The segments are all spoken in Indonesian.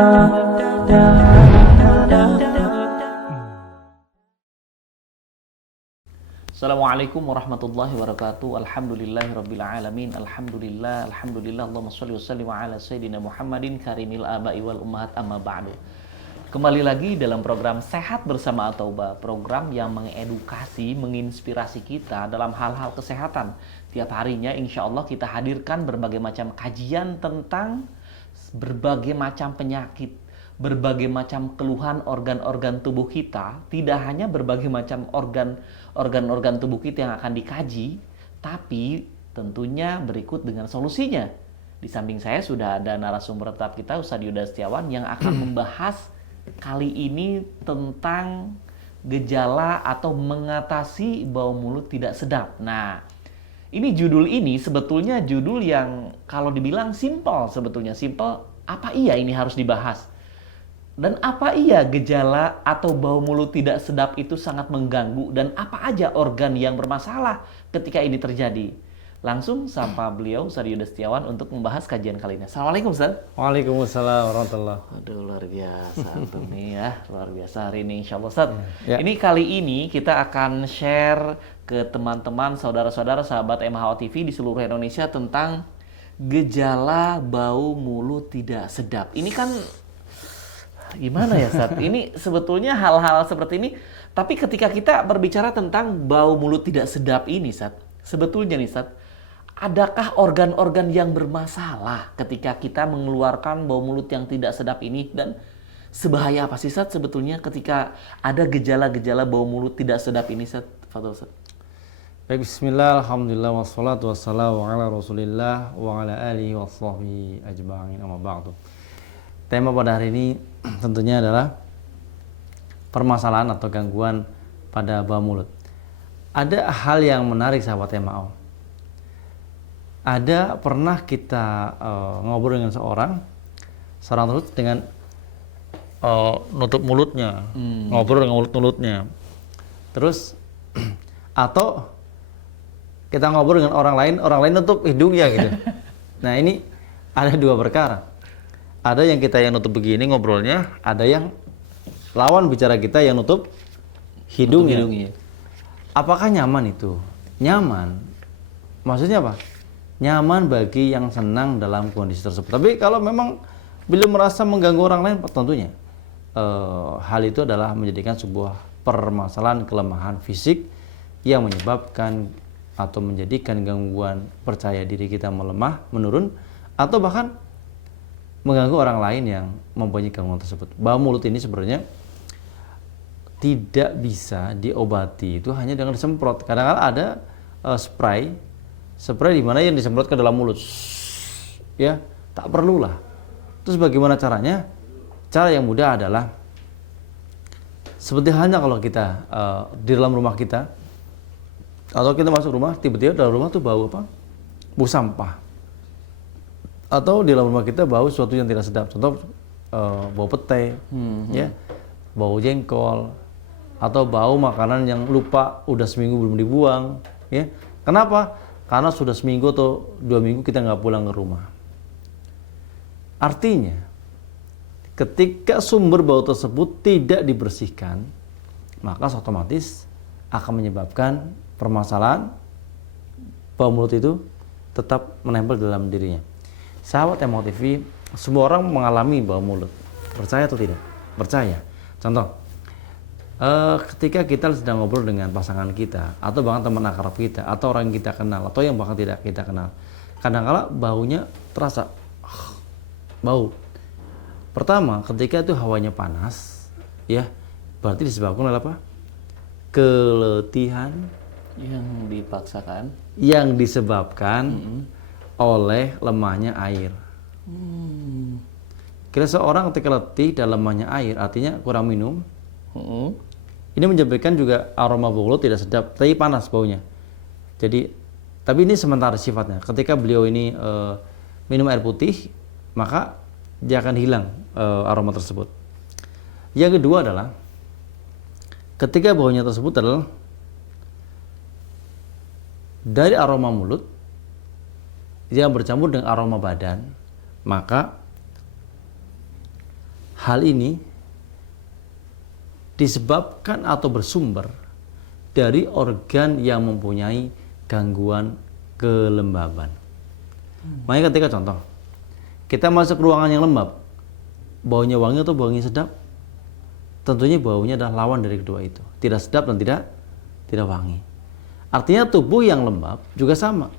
Assalamualaikum warahmatullahi wabarakatuh. Alhamdulillahirabbil alamin. Alhamdulillah. Allahumma shalli wa sallim ala sayyidina Muhammadin karimil abai wal ummahat amma ba'du. Kembali lagi dalam program Sehat Bersama At-Taubah, program yang mengedukasi, menginspirasi kita dalam hal-hal kesehatan. Tiap harinya insya Allah kita hadirkan berbagai macam kajian tentang berbagai macam penyakit, berbagai macam keluhan organ-organ tubuh kita. Tidak hanya berbagai macam organ-organ tubuh kita yang akan dikaji, tapi tentunya berikut dengan solusinya. Di samping saya sudah ada narasumber tetap kita, Ustadz Yuda Setiawan, yang akan membahas kali ini tentang gejala atau mengatasi bau mulut tidak sedap. Nah, judul ini sebetulnya judul yang kalau dibilang simpel, sebetulnya simpel. Apa iya ini harus dibahas? Dan apa iya gejala atau bau mulut tidak sedap itu sangat mengganggu, dan apa aja organ yang bermasalah ketika ini terjadi? Langsung sapa beliau, Ustadz Yuda Setiawan, untuk membahas kajian kali ini. Assalamualaikum, Ustadz. Waalaikumsalam warahmatullahi. Aduh, luar biasa tuh nih ya, luar biasa hari ini insya Allah, Ustadz. Ya. Ini kali ini kita akan share ke teman-teman, saudara-saudara, sahabat MHO TV di seluruh Indonesia tentang gejala bau mulut tidak sedap. Ini kan gimana ya, Ustadz? Ini sebetulnya hal-hal seperti ini, tapi ketika kita berbicara tentang bau mulut tidak sedap ini, Ustadz, sebetulnya nih, Ustadz, adakah organ-organ yang bermasalah ketika kita mengeluarkan bau mulut yang tidak sedap ini? Dan sebahaya apa sih, Ustadz, sebetulnya ketika ada gejala-gejala bau mulut tidak sedap ini, Ustadz? Fadhol, Ustadz. Baik, bismillah, alhamdulillah, wassalatu wassalamu ala rasulillah wa ala alihi wa sahbihi ajma'in, amma ba'du. Tema pada hari ini tentunya adalah permasalahan atau gangguan pada bau mulut. Ada hal yang menarik, sahabat MAO. Ada pernah kita ngobrol dengan seorang tersebut dengan nutup mulutnya, ngobrol dengan mulutnya. Terus atau kita ngobrol dengan orang lain nutup hidungnya gitu. Nah, ini ada dua perkara. Ada yang kita yang nutup begini ngobrolnya, ada yang lawan bicara kita yang nutup hidungnya. Apakah nyaman itu? Nyaman. Maksudnya apa? Nyaman bagi yang senang dalam kondisi tersebut. Tapi kalau memang belum merasa mengganggu orang lain, tentunya hal itu adalah menjadikan sebuah permasalahan kelemahan fisik yang menyebabkan atau menjadikan gangguan percaya diri kita melemah, menurun, atau bahkan mengganggu orang lain yang mempunyai gangguan tersebut. Bau mulut ini sebenarnya tidak bisa diobati itu hanya dengan disemprot. Kadang-kadang ada spray di mana yang disemprot ke dalam mulut, ya, tak perlulah. Terus bagaimana caranya? Cara yang mudah adalah seperti halnya kalau kita di dalam rumah kita, atau kita masuk rumah, tiba-tiba dalam rumah tuh bau apa? Bau sampah. Atau di dalam rumah kita bau sesuatu yang tidak sedap, contoh bau pete, ya, bau jengkol, atau bau makanan yang lupa udah seminggu belum dibuang, ya. Kenapa? Karena sudah seminggu atau 2 minggu kita nggak pulang ke rumah. Artinya, ketika sumber bau tersebut tidak dibersihkan, maka otomatis akan menyebabkan permasalahan bau mulut itu tetap menempel dalam dirinya. Sahabat MHO TV, semua orang mengalami bau mulut. Percaya atau tidak? Percaya. Contoh, ketika kita sedang ngobrol dengan pasangan kita, atau bahkan teman akrab kita, atau orang yang kita kenal, atau yang bahkan tidak kita kenal, kadang-kala baunya terasa bau. Pertama, ketika itu hawanya panas, ya, berarti disebabkan oleh apa? Keletihan Yang dipaksakan, yang disebabkan oleh lemahnya air. Kira seorang ketika letih dan lemahnya air, artinya kurang minum. Ini menyebabkan juga aroma bau mulut tidak sedap, tapi panas baunya. Jadi, tapi ini sementara sifatnya. Ketika beliau ini minum air putih, maka dia akan hilang aroma tersebut. Yang kedua adalah ketika baunya tersebut adalah dari aroma mulut yang bercampur dengan aroma badan, maka hal ini disebabkan atau bersumber dari organ yang mempunyai gangguan kelembaban. Makanya ketika contoh, kita masuk ke ruangan yang lembab, baunya wangi atau baunya sedap? Tentunya baunya adalah lawan dari kedua itu. Tidak sedap dan tidak wangi. Artinya tubuh yang lembab juga sama.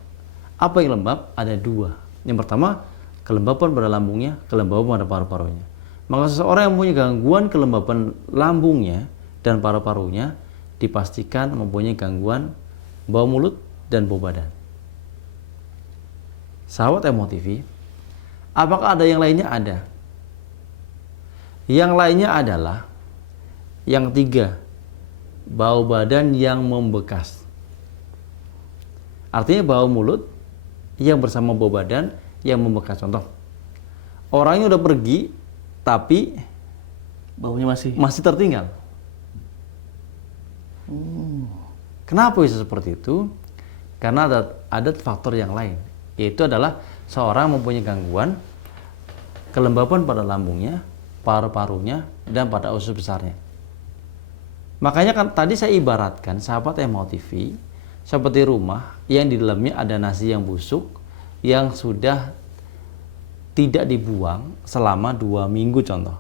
Apa yang lembab? Ada dua. Yang pertama, kelembapan pada lambungnya, kelembapan pada paru-parunya. Maka seseorang yang mempunyai gangguan kelembapan lambungnya dan paru-parunya dipastikan mempunyai gangguan bau mulut dan bau badan. Sahabat Emo TV, apakah ada yang lainnya? Ada. Yang lainnya adalah yang tiga, bau badan yang membekas. Artinya bau mulut yang bersama bau badan yang membekas. Contoh, orangnya udah pergi tapi Baunya masih tertinggal. Kenapa bisa seperti itu? Karena ada faktor yang lain, yaitu adalah seorang mempunyai gangguan kelembapan pada lambungnya, paru-parunya, dan pada usus besarnya. Makanya kan tadi saya ibaratkan sahabat Emo TV seperti rumah yang di dalamnya ada nasi yang busuk yang sudah tidak dibuang selama 2 minggu contoh.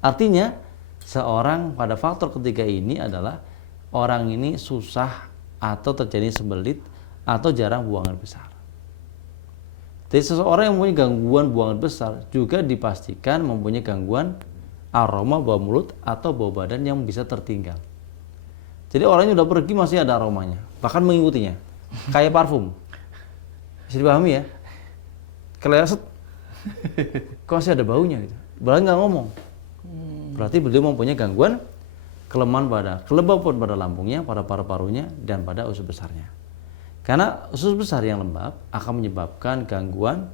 Artinya seorang pada faktor ketiga ini adalah orang ini susah atau terjadi sembelit atau jarang buang air besar. Jadi seseorang yang mempunyai gangguan buang air besar juga dipastikan mempunyai gangguan aroma bau mulut atau bau badan yang bisa tertinggal. Jadi orangnya udah pergi masih ada aromanya, bahkan mengikutinya, kayak parfum. Bisa dipahami ya? Keleset, kok masih ada baunya gitu. Bahkan nggak ngomong. Berarti beliau mempunyai gangguan kelemahan pada kelembapan pada lambungnya, pada paru-parunya, dan pada usus besarnya. Karena usus besar yang lembab akan menyebabkan gangguan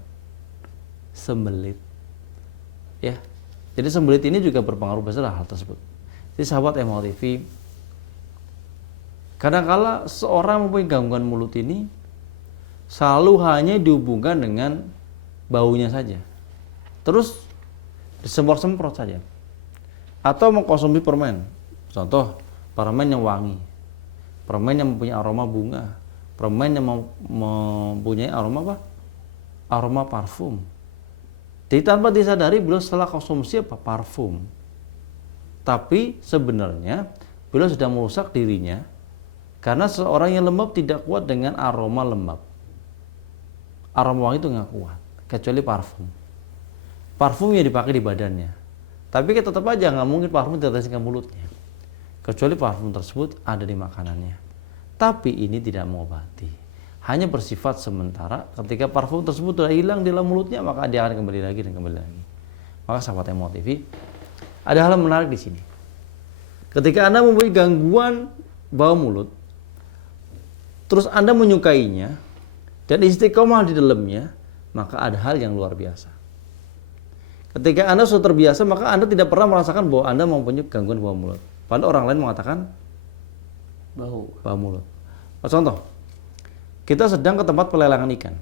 sembelit. Ya, jadi sembelit ini juga berpengaruh besar hal tersebut. Jadi sahabat Emo TV, kadang-kala seorang mempunyai gangguan mulut ini selalu hanya dihubungkan dengan baunya saja. Terus disemprot-semprot saja. Atau mengkonsumsi permen. Contoh, permen yang wangi. Permen yang mempunyai aroma bunga. Permen yang mempunyai aroma apa? Aroma parfum. Jadi tanpa disadari beliau setelah konsumsi apa? Parfum. Tapi sebenarnya beliau sudah merusak dirinya karena seorang yang lembab tidak kuat dengan aroma lembab. Aroma wangi itu nggak kuat, kecuali parfum. Parfum yang dipakai di badannya. Tapi kita tetap aja nggak mungkin parfum ditetesin ke mulutnya. Kecuali parfum tersebut ada di makanannya. Tapi ini tidak mengobati. Hanya bersifat sementara. Ketika parfum tersebut sudah hilang di dalam mulutnya, maka dia akan kembali lagi dan kembali lagi. Maka sahabat Emo TV, ada hal yang menarik di sini. Ketika Anda mempunyai gangguan bau mulut, terus Anda menyukainya dan istiqomah di dalamnya, maka ada hal yang luar biasa. Ketika Anda sudah terbiasa, maka Anda tidak pernah merasakan bahwa Anda mempunyai gangguan bau mulut. Padahal orang lain mengatakan bau mulut. Contoh, kita sedang ke tempat pelelangan ikan.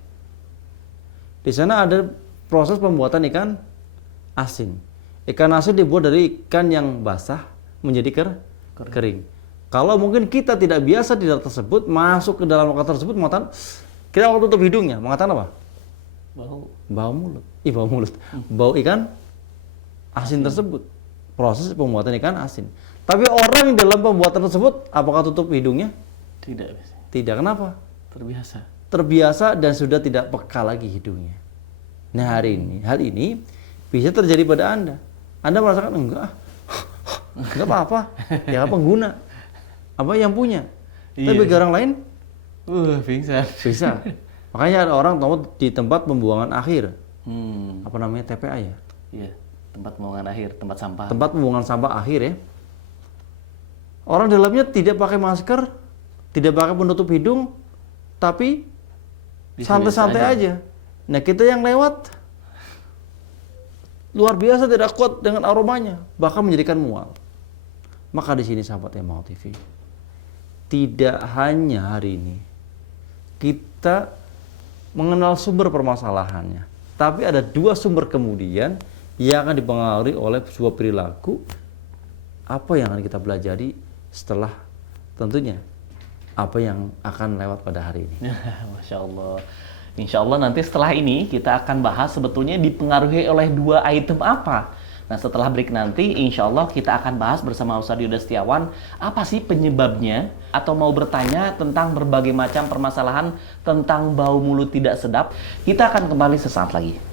Di sana ada proses pembuatan ikan asin. Ikan asin dibuat dari ikan yang basah menjadi kering. Kalau mungkin kita tidak biasa di dalam tersebut, masuk ke dalam lokasi tersebut, mengatakan kita mau tutup hidungnya, mengatakan apa? Bau mulut. Bau mulut. Bau ikan asin tersebut. Proses pembuatan ikan asin. Tapi orang dalam pembuatan tersebut, apakah tutup hidungnya? Tidak. Tidak. Kenapa? Terbiasa Dan sudah tidak peka lagi hidungnya. Nah hal ini bisa terjadi pada Anda. Anda merasakan enggak apa-apa. Ya pengguna. Apa yang punya. Tapi orang lain bisa. Makanya ada orang tahu di tempat pembuangan akhir. Apa namanya, TPA ya? Iya, tempat pembuangan akhir, tempat sampah. Tempat pembuangan sampah akhir ya. Orang di dalamnya tidak pakai masker, tidak pakai penutup hidung, tapi santai-santai aja. Nah kita yang lewat luar biasa tidak kuat dengan aromanya, bahkan menjadikan mual. Maka di sini sahabat Emo TV, tidak hanya hari ini kita mengenal sumber permasalahannya, tapi ada 2 sumber kemudian Ia akan dipengaruhi oleh sebuah perilaku apa yang akan kita pelajari setelah tentunya apa yang akan lewat pada hari ini. Masya Allah. Insya Allah nanti setelah ini kita akan bahas sebetulnya dipengaruhi oleh 2 item apa. Nah setelah break nanti insya Allah kita akan bahas bersama Ustadz Yuda Setiawan apa sih penyebabnya, atau mau bertanya tentang berbagai macam permasalahan tentang bau mulut tidak sedap. Kita akan kembali sesaat lagi.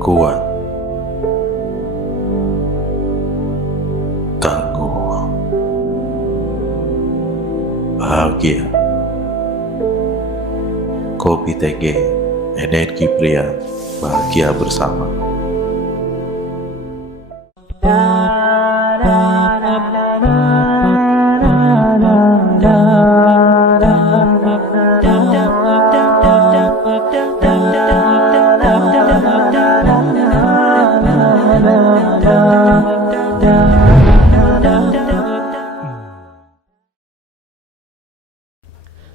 Kuat, tangguh, bahagia. Kopi TG, energi pria, bahagia bersama.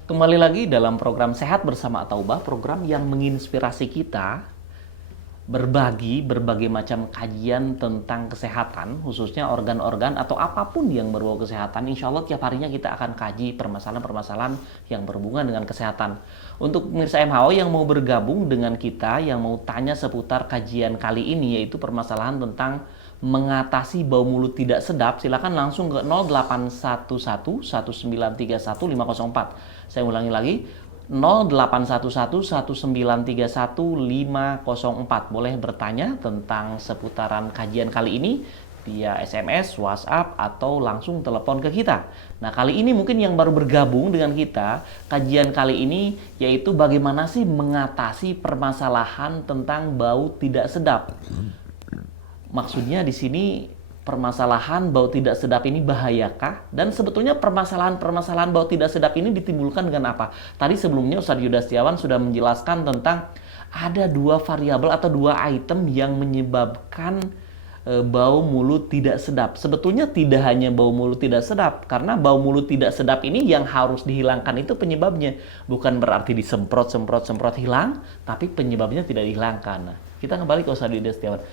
Kembali lagi dalam program Sehat Bersama At-Taubah, program yang menginspirasi kita berbagi berbagai macam kajian tentang kesehatan, khususnya organ-organ atau apapun yang berbau kesehatan. Insya Allah tiap harinya kita akan kaji permasalahan-permasalahan yang berhubungan dengan kesehatan. Untuk pemirsa MHO yang mau bergabung dengan kita, yang mau tanya seputar kajian kali ini, yaitu permasalahan tentang mengatasi bau mulut tidak sedap, silakan langsung ke 0811 1931 504. Saya ulangi lagi, 0811 1931 504. Boleh bertanya tentang seputaran kajian kali ini via SMS, WhatsApp, atau langsung telepon ke kita. Nah, kali ini mungkin yang baru bergabung dengan kita, kajian kali ini yaitu bagaimana sih mengatasi permasalahan tentang bau tidak sedap. Maksudnya di sini permasalahan bau tidak sedap ini bahayakah? Dan sebetulnya permasalahan-permasalahan bau tidak sedap ini ditimbulkan dengan apa? Tadi sebelumnya Ustadz Yuda Setiawan sudah menjelaskan tentang ada 2 variabel atau 2 item yang menyebabkan bau mulut tidak sedap. Sebetulnya tidak hanya bau mulut tidak sedap, karena bau mulut tidak sedap ini yang harus dihilangkan itu penyebabnya. Bukan berarti disemprot hilang, tapi penyebabnya tidak dihilangkan. Nah, kita kembali ke Ustadz Yuda Setiawan.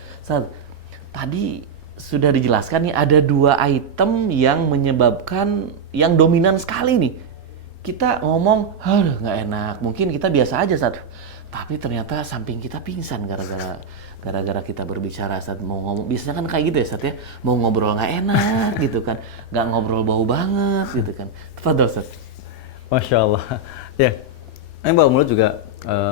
Tadi sudah dijelaskan nih ada 2 item yang menyebabkan, yang dominan sekali nih. Kita ngomong, aduh nggak enak. Mungkin kita biasa aja Sat. Tapi ternyata samping kita pingsan gara-gara kita berbicara Sat. Mau ngomong, biasanya kan kayak gitu ya Sat ya. Mau ngobrol nggak enak gitu kan. Nggak ngobrol bau banget gitu kan. Tafadhol Sat. Masya Allah. Ya, ini bau mulut juga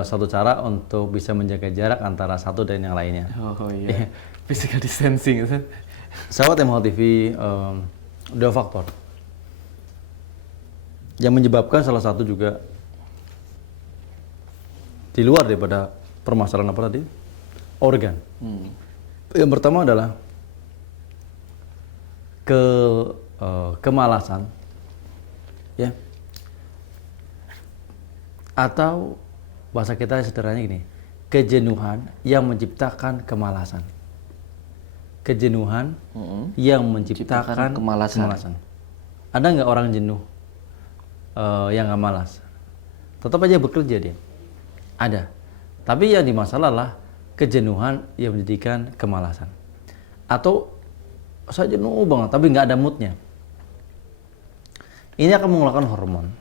satu cara untuk bisa menjaga jarak antara satu dan yang lainnya. Oh iya. Physical distancing. Sahabat MHO TV, 2 faktor yang menyebabkan, salah satu juga di luar daripada permasalahan apa tadi? Organ. Yang pertama adalah kemalasan, ya, atau bahasa kita sederhananya gini, kejenuhan yang menciptakan kemalasan. Kejenuhan yang menciptakan kemalasan. Ada nggak orang jenuh yang nggak malas? Tetap aja bekerja dia. Ada. Tapi yang dimasalah adalah kejenuhan yang menjadikan kemalasan. Atau saya jenuh banget tapi nggak ada moodnya. Ini akan mengeluarkan hormon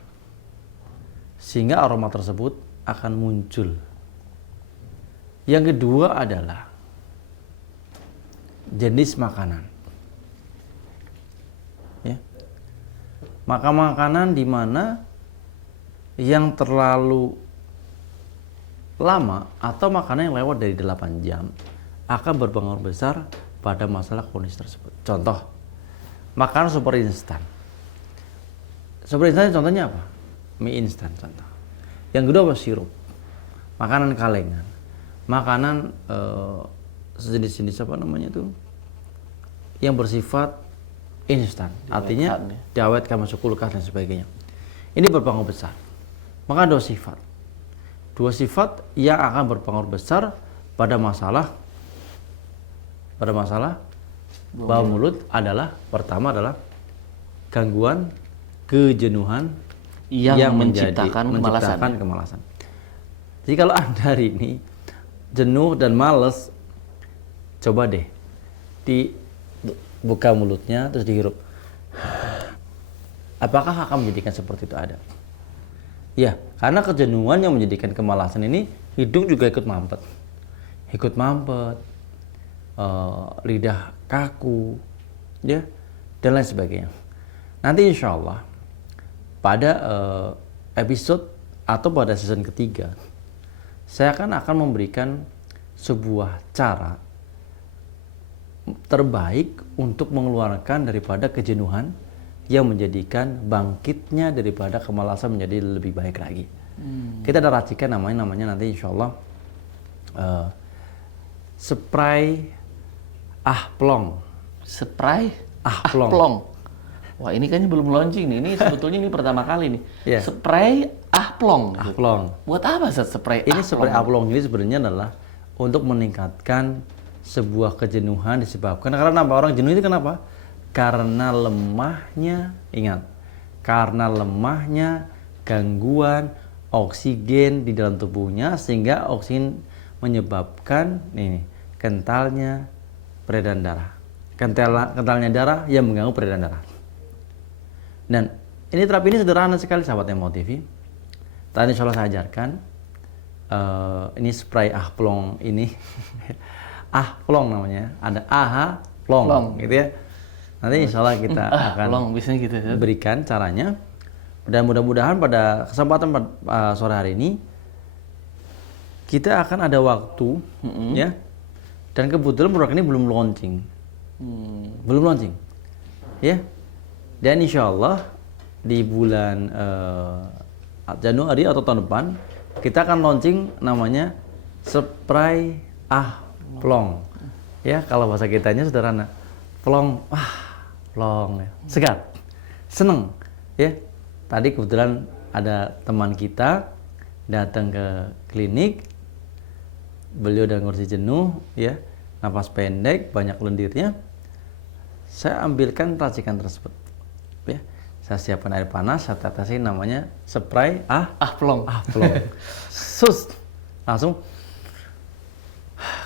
sehingga aroma tersebut akan muncul. Yang kedua adalah jenis makanan, ya. Makanan di mana yang terlalu lama atau makanan yang lewat dari 8 jam akan berpengaruh besar pada masalah kronis tersebut. Contoh, makanan super instan. Super instan contohnya apa? Mie instan contoh. Yang kedua apa? Sirup. Makanan kalengan. Makanan sejenis-jenis apa namanya itu yang bersifat instan, artinya diawetkan masuk kulkas dan sebagainya. Ini berpengaruh besar. Maka 2 sifat yang akan berpengaruh besar pada masalah bau mulut adalah, pertama adalah gangguan kejenuhan yang menciptakan kemalasan. Jadi kalau Anda hari ini jenuh dan males, coba deh dibuka mulutnya terus dihirup. Apakah akan menjadikan seperti itu ada? Ya, karena kejenuhan yang menjadikan kemalasan ini, hidung juga ikut mampet. Ikut mampet, lidah kaku, ya, dan lain sebagainya. Nanti insya Allah pada episode atau pada season ketiga, saya akan memberikan sebuah cara terbaik untuk mengeluarkan daripada kejenuhan yang menjadikan bangkitnya daripada kemalasan menjadi lebih baik lagi. Kita ada racikan namanya nanti insya Allah spray plong. Spray plong. plong. Wah, ini kayaknya belum launching nih. Ini sebetulnya ini pertama kali nih. Yeah. Spray plong. Plong. Buat apa Ustaz spray Ini spray plong ini sebenarnya adalah untuk meningkatkan sebuah kejenuhan disebabkan karena apa? Orang jenuh itu kenapa? Karena lemahnya, ingat, karena lemahnya gangguan oksigen di dalam tubuhnya sehingga oksigen menyebabkan kentalnya peredaran darah. Kentalnya darah yang mengganggu peredaran darah. Dan ini terapi ini sederhana sekali sahabat Emo TV. Tadi insya Allah saya ajarkan. Ini spray plong ini. Plong namanya. Ada plong gitu ya. Nanti insya Allah kita akan gitu, berikan caranya. Dan mudah-mudahan pada kesempatan sore hari ini kita akan ada waktu ya. Dan kebetulan produk ini belum launching. Belum launching. Ya. Dan insya Allah di bulan Januari atau tahun depan kita akan launching namanya spray plong. Ya, kalau bahasa kitanya sederhana. Plong, plong ya. Segar. Seneng ya. Tadi kebetulan ada teman kita datang ke klinik. Beliau udah ngurusi jenuh ya. Napas pendek, banyak lendirnya. Saya ambilkan racikan tersebut. Ya. Saya siapkan air panas, saya tetesin namanya spray plong. Plong. Sus. Langsung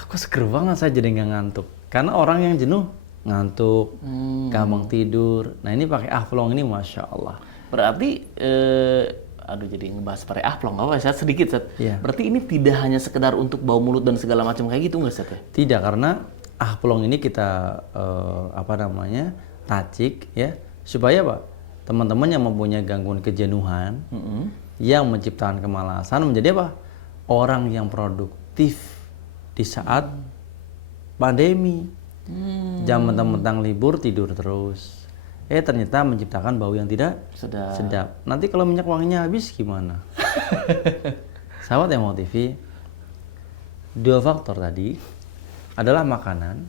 kok seger banget, saya jadi nggak ngantuk. Karena orang yang jenuh ngantuk, gampang tidur. Nah ini pakai plong ini masya Allah. Berarti, jadi ngebahas spray plong apa? Saya sedikit Ustaz. Yeah. Berarti ini tidak hanya sekedar untuk bau mulut dan segala macam kayak gitu nggak Ustaz ya? Tidak, karena plong ini kita racik ya supaya apa? Teman-teman yang mempunyai gangguan kejenuhan, yang menciptakan kemalasan menjadi apa? Orang yang produktif di saat pandemi. Jam mentang-mentang libur tidur terus. Ternyata menciptakan bau yang tidak sedap. Nanti kalau minyak wanginya habis gimana? Sahabat Emo TV, 2 faktor tadi adalah makanan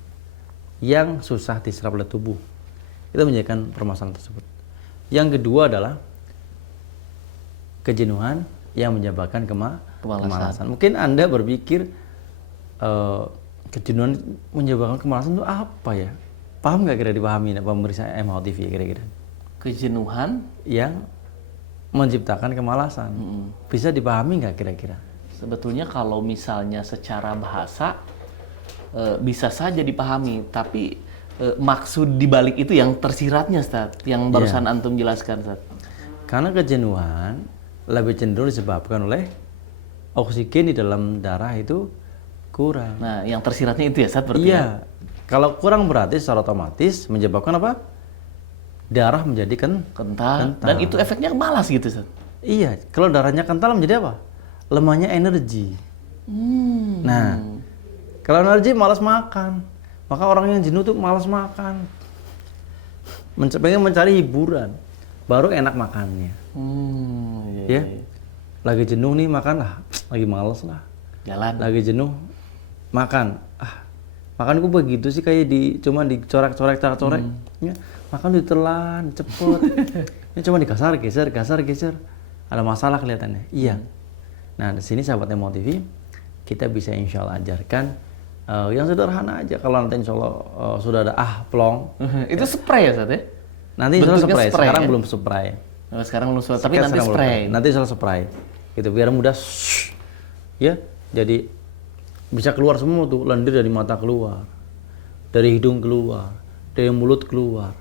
yang susah diserap oleh tubuh. Itu menjadikan permasalahan tersebut. Yang kedua adalah kejenuhan yang menyebabkan kemalasan. Mungkin Anda berpikir kejenuhan menyebabkan kemalasan itu apa ya? Paham nggak kira dipahami pemirsa Emo TV kira-kira? Kejenuhan yang menciptakan kemalasan. Bisa dipahami nggak kira-kira? Sebetulnya kalau misalnya secara bahasa bisa saja dipahami, tapi maksud dibalik itu yang tersiratnya Ustaz, yang barusan antum jelaskan Ustaz. Karena kejenuhan lebih cenderung disebabkan oleh oksigen di dalam darah itu kurang. Nah, yang tersiratnya itu ya Ustaz berarti Iya. ya? Kalau kurang berarti secara otomatis menyebabkan apa? Darah menjadi kental. Dan itu efeknya malas gitu Ustaz. Iya, kalau darahnya kental menjadi apa? Lemahnya energi. Nah, kalau energi malas makan. Maka orang yang jenuh tuh malas makan. Pengen mencari hiburan, baru enak makannya. Iya. Lagi jenuh nih makan lagi malas lah. Jalan. Lagi jenuh makan. Makan gue begitu sih kayak cuma dicorek-corek. Ya, makan ditelan cepet. Ini cuma geser. Ada masalah kelihatannya. Iya. Nah, di sini sahabat Emo TV kita bisa insya Allah ajarkan yang sederhana aja. Kalau nanti insya Allah sudah ada plong. Itu spray ya Ustaz ya? Nanti insya Allah Bentuknya spray. Sekarang belum spray. Sekarang belum spray, tapi nanti spray. Nanti insya Allah spray. Gitu biar mudah ya. Jadi bisa keluar semua tuh, lendir dari mata keluar, dari hidung keluar, dari mulut keluar.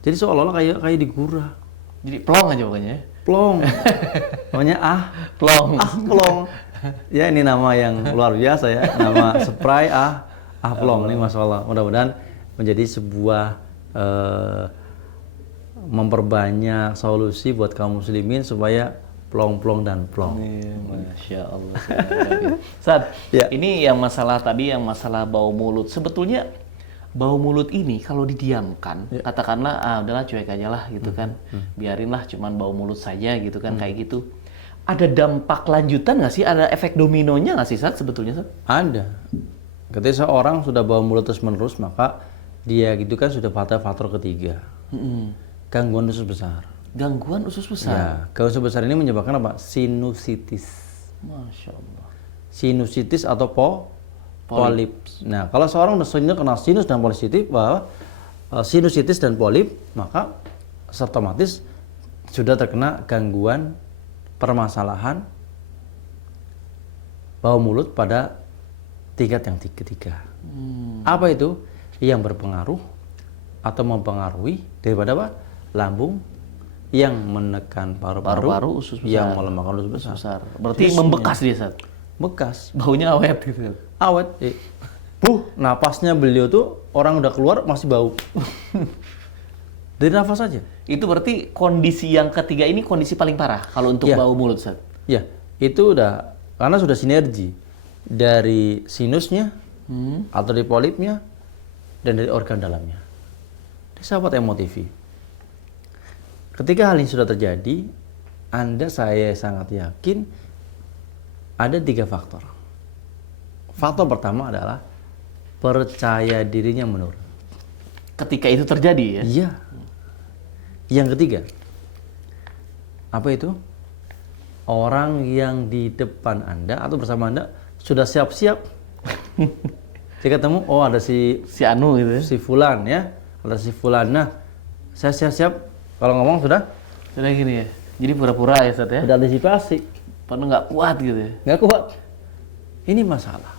Jadi seolah-olah kayak digurah. Jadi plong aja pokoknya. Plong. Namanya Plong. plong. Ya ini nama yang luar biasa ya, nama spray plong ini Masya Allah. Mudah-mudahan menjadi sebuah memperbanyak solusi buat kaum muslimin supaya plong-plong dan plong. Masya Allah. Ustaz, Ya. ini yang masalah tadi, yang masalah bau mulut. Sebetulnya bau mulut ini kalau didiamkan, katakanlah udahlah cuek aja lah gitu kan, biarinlah cuman bau mulut saja gitu kan, kayak gitu. Ada dampak lanjutan nggak sih? Ada efek dominonya nggak sih, Sat, sebetulnya, Sat? Ada. Ketika seorang sudah bau mulut terus-menerus, maka dia gitu kan sudah pada faktor ketiga. Gangguan usus besar. Gangguan usus besar. Ya, gangguan usus besar ini menyebabkan apa? Sinusitis. Masya Allah. Sinusitis atau polip. Nah, kalau seorang sudah kena sinus dan polisitis, bahwa sinusitis dan polip, maka otomatis sudah terkena gangguan permasalahan bau mulut pada tingkat yang ketiga. Apa itu? Yang berpengaruh atau mempengaruhi daripada apa? Lambung, yang menekan paru-paru, usus besar. yang melemahkan usus besar. Besar. Berarti membekas dia, Sat. Bekas, Baunya awet gitu. awet. Napasnya beliau tuh orang udah keluar masih bau. Dari nafas saja. Itu berarti kondisi yang ketiga ini kondisi paling parah kalau untuk Ya. bau mulut, Sat. Ya, itu udah karena sudah sinergi dari sinusnya atau dari polipnya dan dari organ dalamnya. Ini sahabat emotivi. Ketika hal ini sudah terjadi, saya sangat yakin ada 3 faktor. Faktor pertama adalah percaya dirinya menurun. Ketika itu terjadi ya. Iya. Yang ketiga, apa itu? Orang yang di depan Anda atau bersama Anda sudah siap-siap. Saya ketemu, oh ada si Anu gitu ya. Fulan ya, ada si Fulan. Nah, saya siap-siap. Kalau ngomong sudah Gini ya. Jadi pura-pura ya, Sat ya. antisipasi, Padahal nggak kuat gitu ya. nggak kuat. Ini masalah.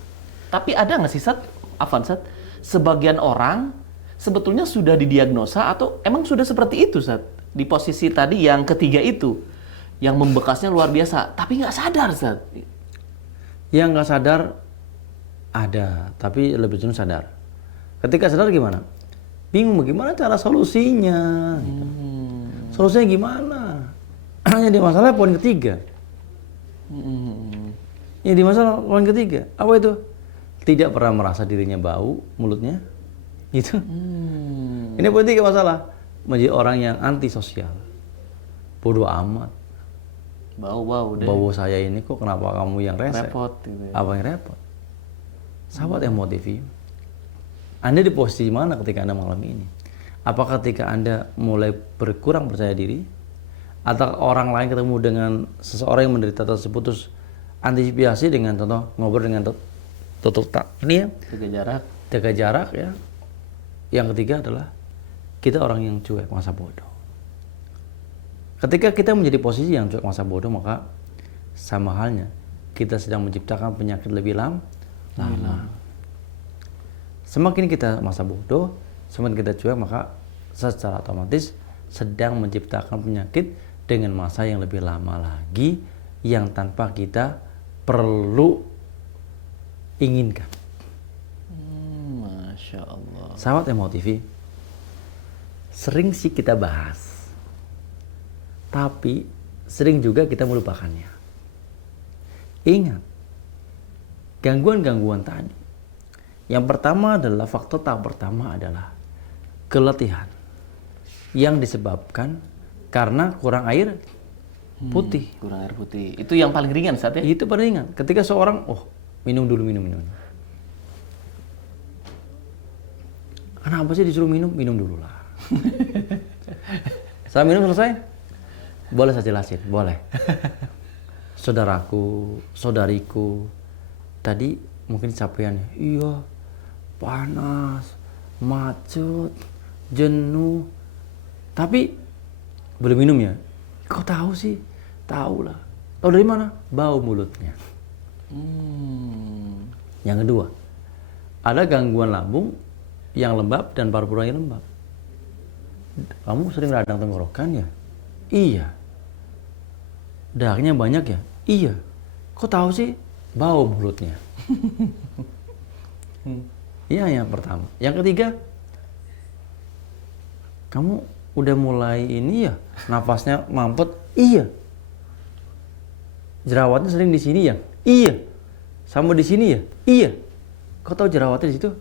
Tapi ada nggak sih, Sat? Afan, Sat? Sebagian orang sebetulnya sudah didiagnosa atau emang sudah seperti itu, Sat? Di posisi tadi yang ketiga itu. Yang membekasnya luar biasa. Tapi nggak sadar, Sat. Yang nggak sadar ada, tapi lebih cenderung sadar. Ketika sadar gimana? Bingung bagaimana cara solusinya. Gitu. Solusinya gimana? Hanya di masalah poin ketiga. Ini di masalah poin ketiga. Apa itu? Tidak pernah merasa dirinya bau mulutnya. Gitu. Ini poin tiga masalah. Menjadi orang yang antisosial. Bodoh amat. Bau-bau deh. Bau saya ini kok kenapa kamu yang rese? Repot gitu ya. Apa yang repot? Sahabat emotivi, Anda di posisi mana ketika Anda mengalami ini? Apakah ketika Anda mulai berkurang percaya diri? Atau orang lain ketemu dengan seseorang yang menderita tersebut terus antisipasi dengan contoh ngobrol dengan tutup tak ini ya, jaga jarak ya. Yang ketiga adalah kita orang yang cuek masa bodoh. Ketika kita menjadi posisi yang cuek masa bodoh, maka sama halnya kita sedang menciptakan penyakit lebih lama. Semakin kita masa bodoh, semakin kita cuek, maka secara otomatis sedang menciptakan penyakit dengan masa yang lebih lama lagi yang tanpa kita perlu inginkan. Masya Allah. Sahabat emotivi, sering sih kita bahas, tapi sering juga kita melupakannya. Ingat, gangguan-gangguan tadi. Yang pertama adalah faktor tahap pertama adalah keletihan yang disebabkan karena kurang air putih. Kurang air putih. Itu yang paling ringan, Sat ya? Itu paling ringan. Ketika seorang, minum dulu. Kenapa sih disuruh minum? Minum dulu lah. Saya minum selesai? Boleh saya jelasin? Boleh. Saudaraku, saudariku, tadi mungkin capaiannya, iya, panas, macet, jenuh, tapi belum minum ya? Kok tahu sih? Tahu lah. Tahu dari mana? Bau mulutnya. Yang kedua, ada gangguan lambung yang lembab dan paru-paru yang lembab. Kamu sering radang tenggorokan ya? Iya. Darahnya banyak ya? Iya. Kok tahu sih? Bau mulutnya. Iya, yang pertama. Yang ketiga, kamu udah mulai ini ya, nafasnya mampet? Iya. Jerawatnya sering di sini ya? Iya. Sama di sini ya? Iya. Kok tahu jerawatnya di situ?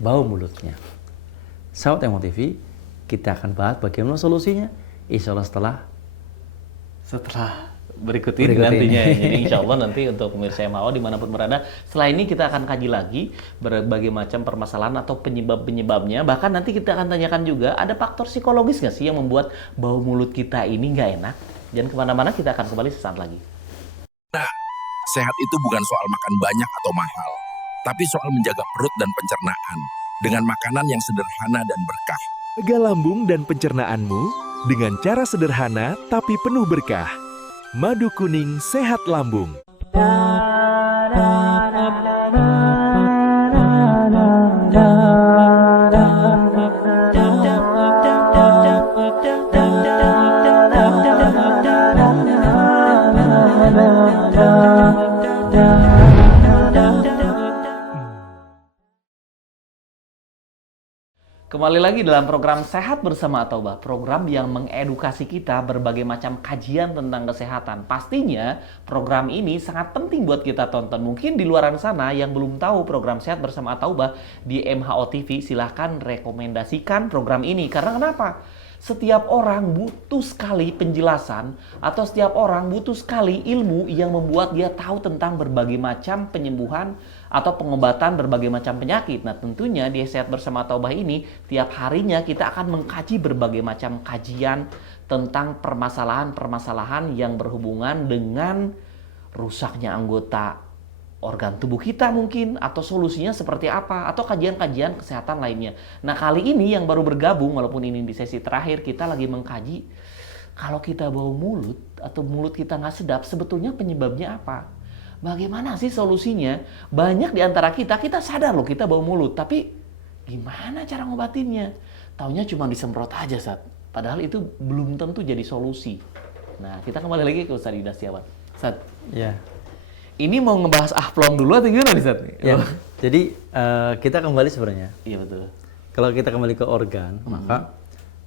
Bau mulutnya. Sahabat Emo TV, kita akan bahas bagaimana solusinya. Insya Allah setelah berikut ini nantinya. Jadi insya Allah nanti untuk pemirsa MHO dimanapun berada, setelah ini kita akan kaji lagi berbagai macam permasalahan atau penyebab-penyebabnya. Bahkan nanti kita akan tanyakan juga, ada faktor psikologis nggak sih yang membuat bau mulut kita ini nggak enak? Jangan kemana-mana, kita akan kembali sesaat lagi. Nah, sehat itu bukan soal makan banyak atau mahal, tapi soal menjaga perut dan pencernaan dengan makanan yang sederhana dan berkah. Jaga lambung dan pencernaanmu dengan cara sederhana tapi penuh berkah. Madu kuning sehat lambung. Kembali lagi dalam program Sehat Bersama Taubah, program yang mengedukasi kita berbagai macam kajian tentang kesehatan. Pastinya program ini sangat penting buat kita tonton. Mungkin di luar sana yang belum tahu program Sehat Bersama Taubah di MHO TV, silahkan rekomendasikan program ini. Karena kenapa? Setiap orang butuh sekali penjelasan atau setiap orang butuh sekali ilmu yang membuat dia tahu tentang berbagai macam penyembuhan atau pengobatan berbagai macam penyakit. Nah, tentunya di Sehat Bersama Taubah ini tiap harinya kita akan mengkaji berbagai macam kajian tentang permasalahan-permasalahan yang berhubungan dengan rusaknya anggota organ tubuh kita mungkin, atau solusinya seperti apa, atau kajian-kajian kesehatan lainnya. Nah, kali ini yang baru bergabung, walaupun ini di sesi terakhir, kita lagi mengkaji kalau kita bau mulut atau mulut kita nggak sedap, sebetulnya penyebabnya apa? Bagaimana sih solusinya? Banyak di antara kita sadar loh kita bau mulut, tapi gimana cara ngobatinnya? Taunya cuma disemprot aja, Sat. Padahal itu belum tentu jadi solusi. Nah, kita kembali lagi ke Ustaz Ida Setiawan. Sat. Ya. Ini mau ngebahas plong dulu atau gimana nih, Sat? Ya. Jadi kita kembali sebenarnya. Iya, betul. Kalau kita kembali ke organ, maka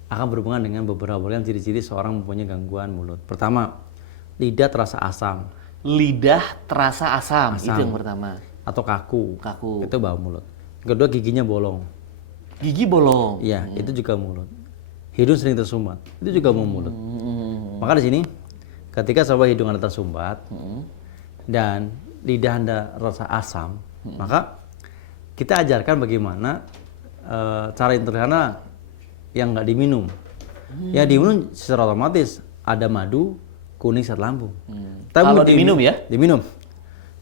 akan berhubungan dengan beberapa organ ciri-ciri seorang mempunyai gangguan mulut. Pertama, lidah terasa asam. Lidah terasa asam. Itu yang pertama. Atau kaku. Kaku. Itu bau mulut. Kedua, giginya bolong. Gigi bolong. Iya, itu juga mulut. Hidung sering tersumbat. Itu juga mau mulut. Maka di sini, ketika sebuah hidung Anda tersumbat dan lidah Anda rasa asam, maka kita ajarkan bagaimana cara yang sederhana yang nggak diminum. Ya diminum secara otomatis ada madu kuning sehat lambung. Kalau diminum ya? Diminum.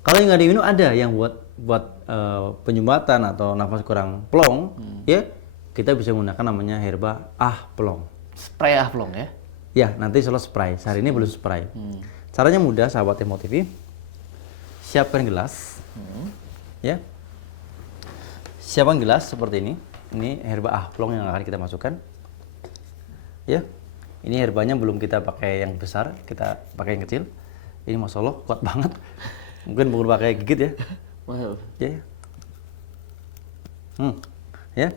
Kalau yang nggak diminum ada yang buat penyumbatan atau nafas kurang plong, ya kita bisa menggunakan namanya herba plong. Spray plong ya? Ya, nanti selalu spray. Sehari ini belum spray. Caranya mudah, sahabat Emo TV. Siapkan gelas, ya. Siapkan gelas seperti ini. Ini herba plong yang akan kita masukkan, ya. Ini herbanya belum kita pakai yang besar, kita pakai yang kecil. Ini masya Allah kuat banget. Mungkin perlu pakai gigit ya. Wow. Ya. Ya.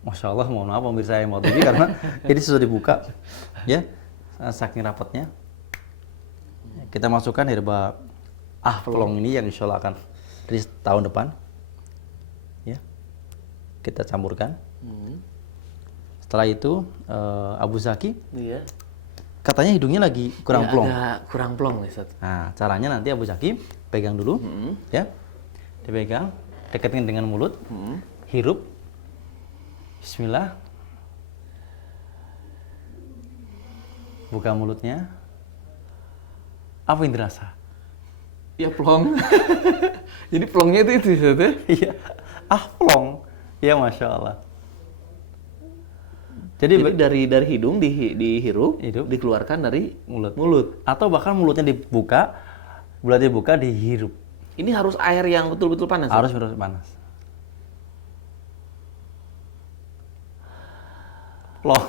Masya Allah, mohon maaf pemirsa Emo TV karena ini sudah dibuka, ya. Saking rapatnya. Kita masukkan herba plong ini yang insya Allah akan dari tahun depan, ya. Kita campurkan. Setelah itu Abu Zaki, Iya. katanya hidungnya lagi kurang plong. Agak kurang plong nih, Sat. Nah, caranya nanti Abu Zaki pegang dulu, ya. Dipegang, deketin dengan mulut, hirup. Bismillah. Buka mulutnya. Apa yang dirasa? Ya plong. Jadi plongnya itu Sat ya? Iya, plong. Ya Masya Allah. Jadi dari hidung dihirup, dikeluarkan dari mulut. mulut. Atau bahkan mulutnya dibuka, dihirup. Ini harus air yang betul-betul panas. Harus betul panas. Plong.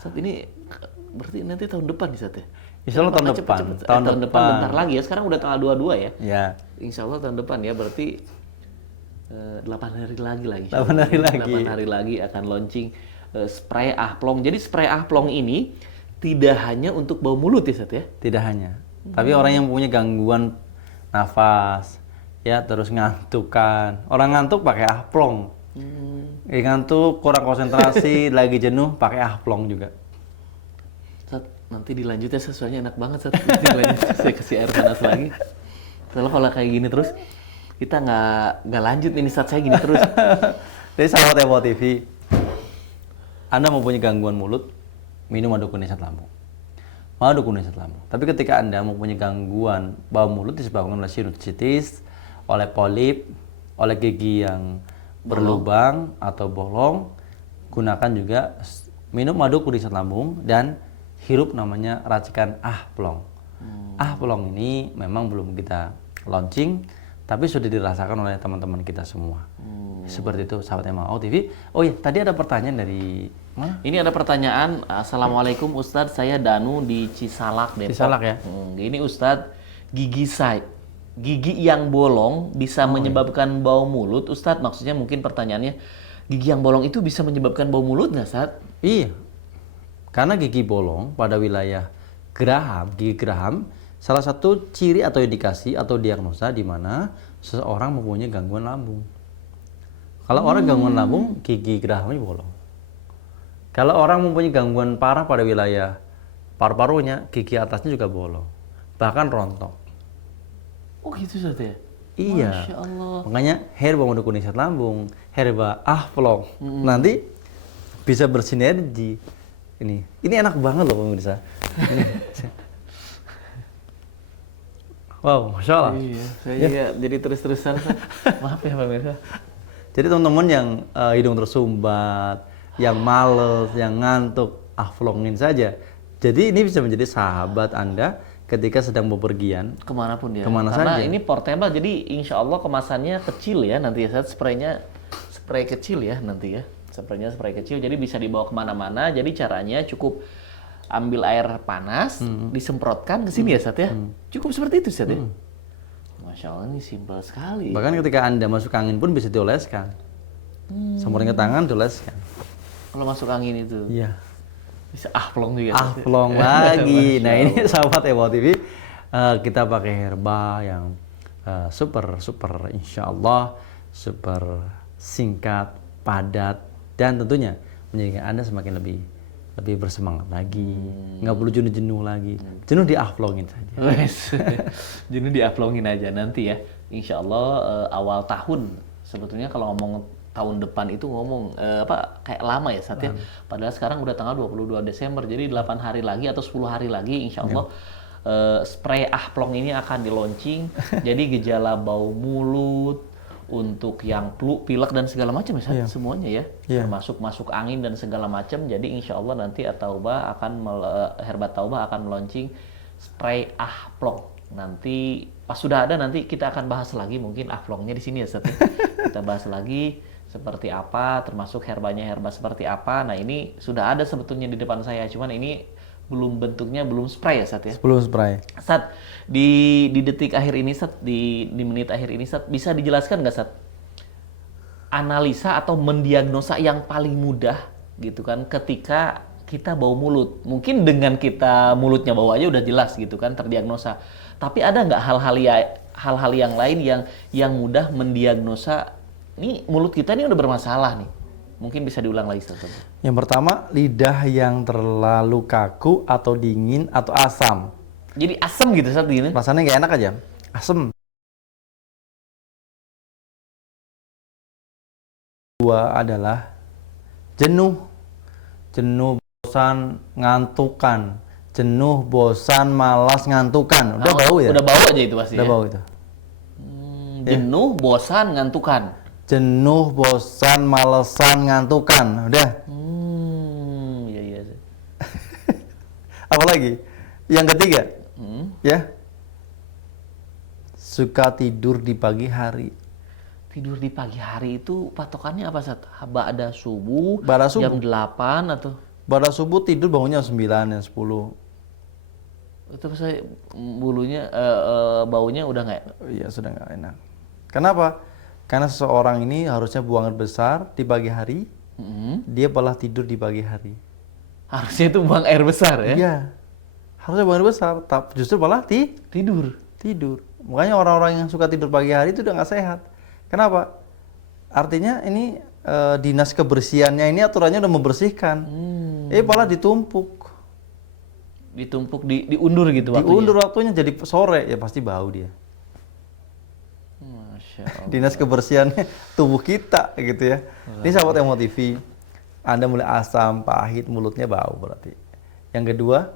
Saat ini berarti nanti tahun depan nih Sat ya? Insya Allah tahun depan. Tahun depan bentar lagi ya. Sekarang udah tanggal 22 ya. Ya. Insya Allah tahun depan ya. Berarti 8 hari lagi lah. 8 hari lagi. 8 hari lagi akan launching spray Ahplong. Jadi spray Ahplong ini tidak hanya untuk bau mulut ya Sat ya? Tidak hanya. Tapi orang yang punya gangguan nafas, ya terus ngantukan. Orang ngantuk pakai Ahplong. Ngantuk, kurang konsentrasi, lagi jenuh, pakai Ahplong juga. Sat, nanti dilanjutnya sesuanya enak banget Sat. Nanti dilanjut, saya kasih air panas lagi. Soalnya kalau kayak gini terus, kita nggak lanjut nih Sat, saya gini terus. Jadi sahabat Evo TV, Anda mempunyai gangguan mulut, minum madu kuning sehat lambung. Madu kuning sehat lambung. Tapi ketika Anda mempunyai gangguan bau mulut disebabkan oleh sinusitis, oleh polip, oleh gigi yang berlubang atau bolong, gunakan juga minum madu kuning sehat lambung dan hirup namanya racikan Ahplong. Ahplong ini memang belum kita launching, tapi sudah dirasakan oleh teman-teman kita semua. Seperti itu sahabat MAO TV. Oh iya, tadi ada pertanyaan dari mana? Ini ada pertanyaan. Assalamualaikum Ustadz, saya Danu di Cisalak Depok. Cisalak ya? Ini Ustadz, gigi yang bolong bisa menyebabkan bau mulut. Ustadz, maksudnya mungkin pertanyaannya, gigi yang bolong itu bisa menyebabkan bau mulut nggak, Ustadz? Iya, karena gigi bolong pada wilayah gigi geraham, salah satu ciri atau indikasi atau diagnosa di mana seseorang mempunyai gangguan lambung. Kalau orang gangguan lambung, gigi gerahamnya bolong. Kalau orang mempunyai gangguan parah pada wilayah paru-parunya, gigi atasnya juga bolong, bahkan rontok. Oh gitu Ustadz ya? Iya. Masya Allah. Makanya herba madu kuning sehat lambung, herba Ahplong, nanti bisa bersinergi. Ini enak banget loh pemirsa. Wow, Masya Allah. Iya, saya juga jadi terus-terusan. Maaf ya pemirsa. Jadi teman-teman yang hidung tersumbat, yang males, yang ngantuk, Ahplongin saja. Jadi ini bisa menjadi sahabat Anda ketika sedang bepergian. Kemanapun ya. Kemana Karena saja. ini portable, jadi insya Allah kemasannya kecil ya nanti ya. Spraynya spray kecil ya nanti ya. Spraynya spray kecil, jadi bisa dibawa kemana-mana. Jadi caranya cukup ambil air panas, disemprotkan ke sini ya Sat ya. Cukup seperti itu Sat ya. Masya Allah, ini simpel sekali. Bahkan ketika Anda masuk angin pun bisa dioleskan. Semprotin ke tangan, dioleskan. Kalau masuk angin itu Iya. bisa Ahplong juga. Sat ya. Ahplong lagi. Masya Nah ini Allah. sahabat Evo TV, kita pakai herba yang super insya Allah, super singkat, padat, dan tentunya menjadikan Anda semakin lebih bersemangat lagi, nggak perlu jenuh lagi, jenuh di Ahplongin saja. Wes, jadi diaplongin aja nanti ya. Insya Allah awal tahun. Sebetulnya kalau ngomong tahun depan itu ngomong kayak lama ya Sat ya. Padahal sekarang udah tanggal 22 Desember. Jadi 8 hari lagi atau 10 hari lagi insya Allah spray Ahplong ini akan di launching. Jadi gejala bau mulut, untuk yang pilek dan segala macam ya Sat, semuanya ya. Termasuk masuk angin dan segala macam. Jadi insya Allah nanti Herba Taubah akan launching spray Ahplong. Nanti pas sudah ada nanti kita akan bahas lagi mungkin Ahplongnya di sini ya Sat. Kita bahas lagi seperti apa, termasuk herbanya herba seperti apa. Nah ini sudah ada sebetulnya di depan saya, cuman ini bentuknya belum spray ya Sat ya. Belum spray. Sat, di detik akhir ini Sat, di menit akhir ini Sat, bisa dijelaskan nggak Sat? Analisa atau mendiagnosa yang paling mudah gitu kan ketika kita bau mulut. Mungkin dengan kita mulutnya bau aja udah jelas gitu kan terdiagnosa. Tapi ada nggak hal-hal yang lain yang mudah mendiagnosa ini mulut kita ini udah bermasalah nih. Mungkin bisa diulang lagi Sat. Yang pertama, lidah yang terlalu kaku atau dingin atau asam. Jadi asam gitu Sat gini. Rasanya nggak enak aja, asam. Dua adalah jenuh, bosan, ngantukan, jenuh, bosan, malas, ngantukan. Udah bau ya? Udah bau aja itu pasti. Udah ya? bau itu. Jenuh, bosan, ngantukan. Jenuh, bosan, malesan, ngantukan. Udah. Iya. Apalagi? Yang ketiga, ya, suka tidur di pagi hari. Tidur di pagi hari itu patokannya apa, Ustaz? Ba'da subuh, Ba'da subuh. jam 8 atau Pada subuh tidur bangunnya 9 dan 10. itu saya baunya udah nggak? Iya, sudah nggak enak. Kenapa? Karena seseorang ini harusnya buang air besar di pagi hari, dia malah tidur di pagi hari. Harusnya itu buang air besar ya? Iya. Harusnya buang air besar, tapi justru malah Tidur. tidur. Makanya orang-orang yang suka tidur pagi hari itu udah nggak sehat. Kenapa? Artinya ini dinas kebersihannya ini aturannya udah membersihkan. Malah ditumpuk. Ditumpuk, diundur gitu waktunya? Diundur waktunya jadi sore, ya pasti bau dia. Masya Allah. Dinas kebersihannya tubuh kita gitu ya. Ini sahabat Emo TV, Anda mulai asam, pahit, mulutnya bau berarti. Yang kedua,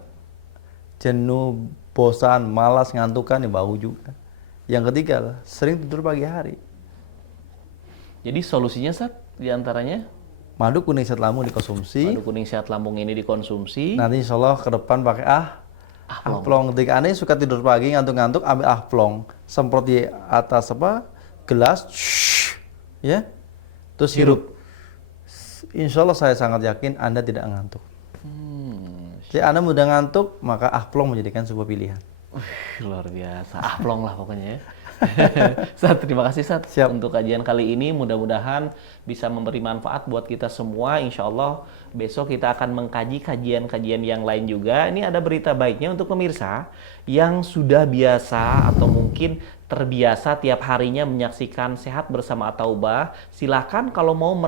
jenuh, bosan, malas, ngantukan, ya bau juga. Yang ketiga, sering tidur pagi hari. Jadi solusinya, Sat, diantaranya? Madu kuning sehat lambung dikonsumsi. Madu kuning sehat lambung ini dikonsumsi. Nanti insya Allah ke depan pakai ahplong. Ketika Anda suka tidur pagi, ngantuk-ngantuk, ambil ahplong. Semprot di atas gelas, ya. Terus hirup. Insya Allah saya sangat yakin Anda tidak ngantuk. Jadi Anda mudah ngantuk, maka ahplong menjadikan sebuah pilihan. Luar biasa. Ahplong lah pokoknya ya. Sat, terima kasih Sat untuk kajian kali ini. Mudah-mudahan bisa memberi manfaat buat kita semua. Insya Allah besok kita akan mengkaji kajian-kajian yang lain juga. Ini ada berita baiknya untuk pemirsa yang sudah biasa atau mungkin terbiasa tiap harinya menyaksikan Sehat Bersama At-Taubah. Silahkan kalau mau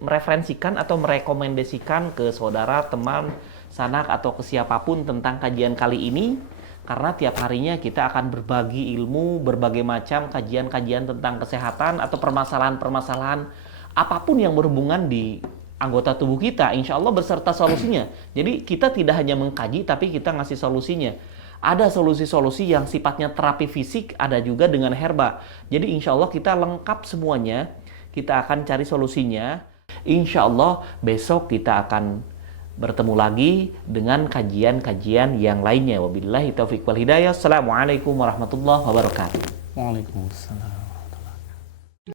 mereferensikan atau merekomendasikan ke saudara, teman, sanak atau ke siapapun tentang kajian kali ini. Karena tiap harinya kita akan berbagi ilmu, berbagai macam kajian-kajian tentang kesehatan atau permasalahan-permasalahan apapun yang berhubungan di anggota tubuh kita, insya Allah beserta solusinya. Jadi kita tidak hanya mengkaji, tapi kita ngasih solusinya. Ada solusi-solusi yang sifatnya terapi fisik, ada juga dengan herba. Jadi insya Allah kita lengkap semuanya, kita akan cari solusinya. Insya Allah besok kita akan bertemu lagi dengan kajian-kajian yang lainnya. Wabillahi taufiq wal hidayah. Assalamualaikum warahmatullahi wabarakatuh. Waalaikumsalam.